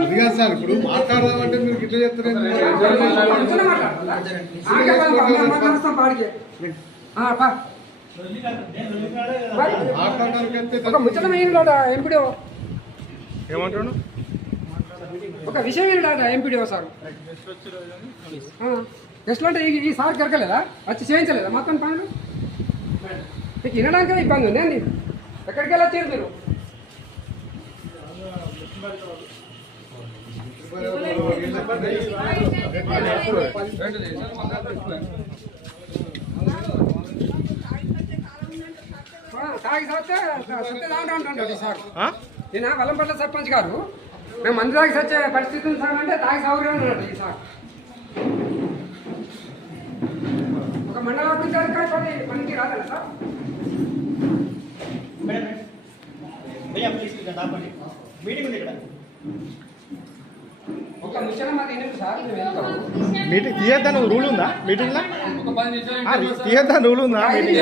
అది కాదు సార్ ఇప్పుడు మాట్లాడదామంటే మీరు ఇట్లా చెప్తారు కూర్చొని ఏమంటాడు ఒక విషయం ఏంటంట ఎంపీడీఓ సార్ ఎట్లా అంటే ఈ- ఈ సార్ కరకలేదా వచ్చి చేయించలేదా మొత్తం పనులు మీకు వినడానికి ఇబ్బంది ఉంది అండి ఎక్కడికి వెళ్ళి వచ్చారు మీరు ఈయన వల్లంపట్ల సర్పంచ్ గారు. మేము మందు తాగి సచ్చే పరిస్థితి ఉంది సార్ అంటే తాగి సౌకర్యం ఉన్నాడు ఈ సార్. ఒక మండల అభివృద్ధి అధికారి పని పనికి రాదా సార్? భయ్యా ప్లీజ్ ఇక్కడ దాపండి మీటింగ్ ఉంది ఇక్కడ. ఒక ముచ్చట మాది ఎన్ని సార్? మేము వెళ్తాము మీటింగ్ తీయద్దని రూల్ ఉందా? మీటింగ్లో? ఒక పది నిమిషాలు తీయద్దని రూల్ ఉందా మీటింగ్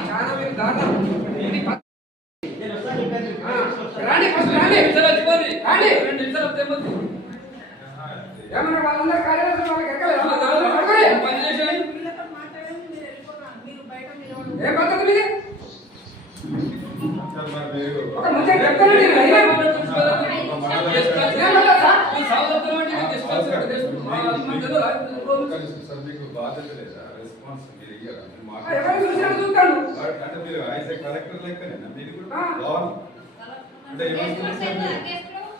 చాలా మీరు దాదాపు ఇది ప- ఆ, రాండి ఫస్ట్ రాండి నిమిషాలు వచ్చిపోయి. రాండి. రెండు నిమిషాలు వస్తే ఏమవుతుంది? ఏమన్నా వాళ్ళందరూ కార్యదర్శులు వాళ్ళకి ఎక్కలేదు. ఏం పద్ధతి మీది? ఒక ముచ్చట చెప్తాను నేను అయినా అంటే బాధ్యత లేదా రెస్పాన్స్ మీరు అంటే యాజ్ ఏ కలెక్టర్ లెక్కనేనా? మీరు కూడా ఆ. గవర్నర్ అంటే ఏమనుకుంటున్నారు సార్ మీరు?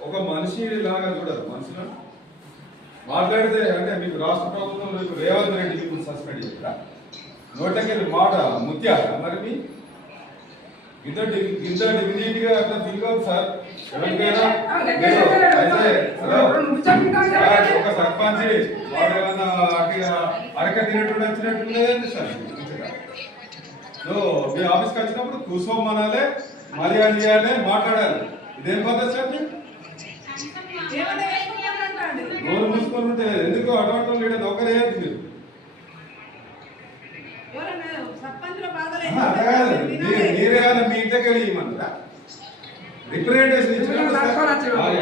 ఒక మనిషి లాగా చూడదు మనుషులను మాట్లాడితే అంటే మీకు రాష్ట్ర ప్రభుత్వం మీకు రేవంత్ రెడ్డి మీకు సస్పెండ్ చేయాలా నోటకెళ్ళి మాట ముత్యాల. మరి మీ ఇంత ఇంత డిగ్నిటీ గా అట్లా తిరగదు సార్. ఎవరికైనా అయితే హలో. ఒక సర్పంచ్ వాడు ఏమన్నా అరక తినట్టు వచ్చినట్టు లేదండి సార్. మీ ఆఫీస్కి వచ్చినప్పుడు కూర్చోమనాలి మర్యాద చేయాలి మాట్లాడాలి. ఇదేం పద్ధతి సార్ మీరు? నోరు మూసుకొని ఉంటే ఎందుకు బాధలు ఆహా, అట్లా కాదు. మీరు మీరే మీ ఇంటికి ఇవ్వమంటారా? రిప్రజెంటేషన్ అదే,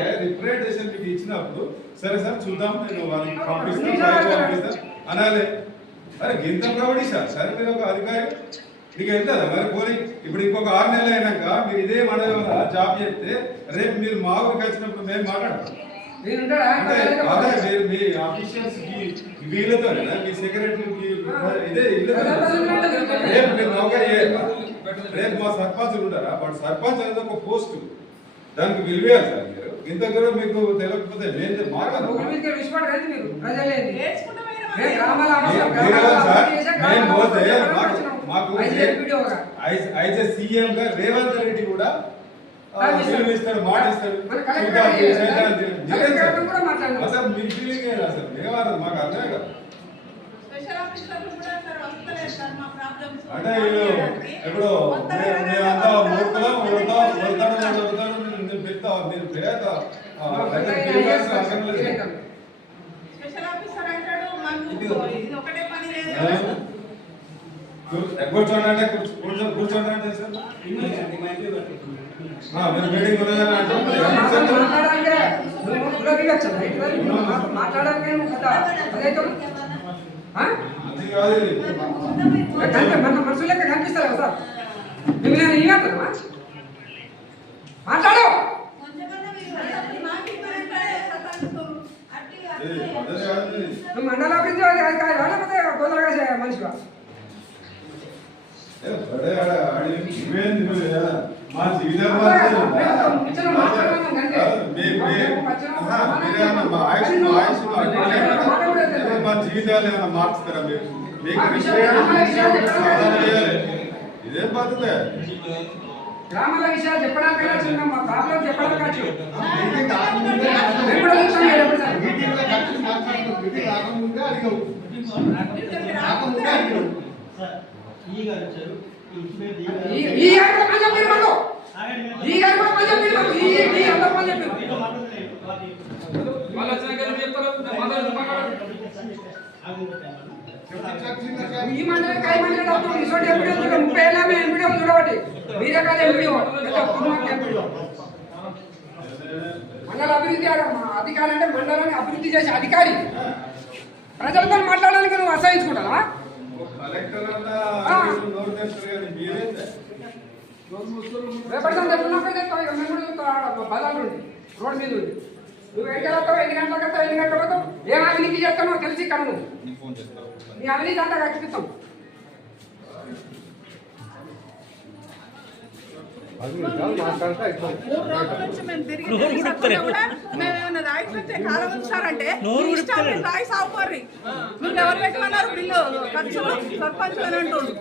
మీకు ఇచ్చినప్పుడు సరే సార్ చూద్దాం నేను వాళ్ళకి పంపిస్తాను అనాలి. అరే గింత ప్రౌఢి సార్ సరే మీరు ఒక అధికారి. మీకు వెళ్తుందా మరి పోనీ ఇప్పుడు ఇంకొక ఆరు నెలలు అయినాక మీరు ఇదే మండలంలో జాబ్ చేస్తే రేపు మీరు మా ఊరికి వచ్చినప్పుడు మేము మాట్లాడతాం. మీ ఆఫీషియల్స్కి మీ సెక్రటరీకి ఇదే వీళ్ళతో రేపు మీరు నౌకరీ చేయరా? రేపు మా సర్పంచ్ ఉంటారా బట్ సర్పంచ్ అనేది ఒక పోస్ట్ దానికి విలువేయాలి సార్ మీరు ఇంత కూడా మీకు తెలియకపోతే నేను మాకు. అయితే సీఎం గా రేవంత్ రెడ్డి కూడా ఆ, అది సార్. విలువ ఇస్తాడు మాట ఇస్తాడు మన కలెక్టర్ చూద్దాం, గారు చేద్దాం, చేయాలి. చేద్దాం. కలెక్టర్ మీరేం గారితో కూడా సార్? మాట్లాడినాం. అసలు మీ ఫీలింగ్ ఏంటి అసలు మేవారు మాకు అర్థమే కదా స్పెషల్ ఆఫీసర్లు కూడా సార్ వస్తలేదు సార్ మా ప్రాబ్లమ్స్ అంటే ఇప్పుడు మేమంతా మూర్ఖులం పెడతా మీరు పేద స్పెషల్ ఆఫీసర్ అంటాడు ఇది ఒకటే పని లేదు కూర్చోండి కూర్చో- కూర్చో కూర్చోండి సార్. ఆ, మీరు మీటింగ్ మనుషులు లెక్క కనిపిస్తారు కదా. సార్ మేము నేను ఇవ్వగలమా మాట్లాడు. అట్టి ఇది మీ- మీరేమన్నా మా జీవితాలు ఏమైనా మార్చుతారా మీరు మీకు. ఇదే పద్ధతే గ్రామాల విషయాలు చెప్పడానికి మా ప్రాబ్లం చెప్పడానికి అడిగావు అడిగావు వచ్చారు ఈ గారు. ఈ- ఈ గారు కూడా పని చెప్పారు మాకు. ఈ గారు కూడా పని చెప్పారు మాకు. ఈ ఈ అందరూ పని చెప్పారు వాళ్ళు వచ్చినాక ఏం చెప్తారు పెట్టండి. ఈ మండలం కై మండలం డాక్టర్ ఇసోటి ఎంపీడీ చూడ ముప్పై ఏళ్ళ మేము ఎంపీడీ చూడబట్టి మీరే కాదు ఎంపీడీ మండల అభివృద్ధి అధికారి అంటే మండలాన్ని అభివృద్ధి చేసే అధికారి. ప్రజలతో మాట్లాడడానికి నువ్వు అసహించుకుంటావా? రేపటి ఎప్పుడున్నప్పుడు తెస్తావు ఇక మేము కూడా బజార్ నుండి రోడ్ మీద నుండి నువ్వు ఎన్ని వెళ్తావు ఎన్ని గంటలకు వస్తావు ఎన్ని గంటలకు ఏం అవినీతి చేస్తానో తెలిసి నువ్వు. నీ అవినీతి అంతా కట్టిస్తాం మూడు రోజుల నుంచి మేము తిరిగి కూడా మేము ఏమైనా కాలం ఉంచారంటే రాయి సాగుకోర్రి మీకు ఎవరు పెట్టమన్నారు బిల్లు ఖర్చులు సర్పంచ్ అని అంటుండు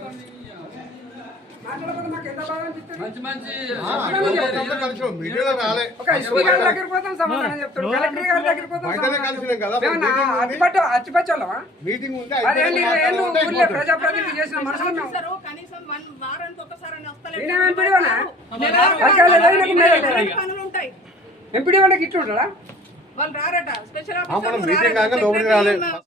ప్రజాప్రతినిధి చేసిన మనుషులు ఎంపీడీ వాళ్ళకి ఇట్లుంటారా వాళ్ళు రారట. స్పెషల్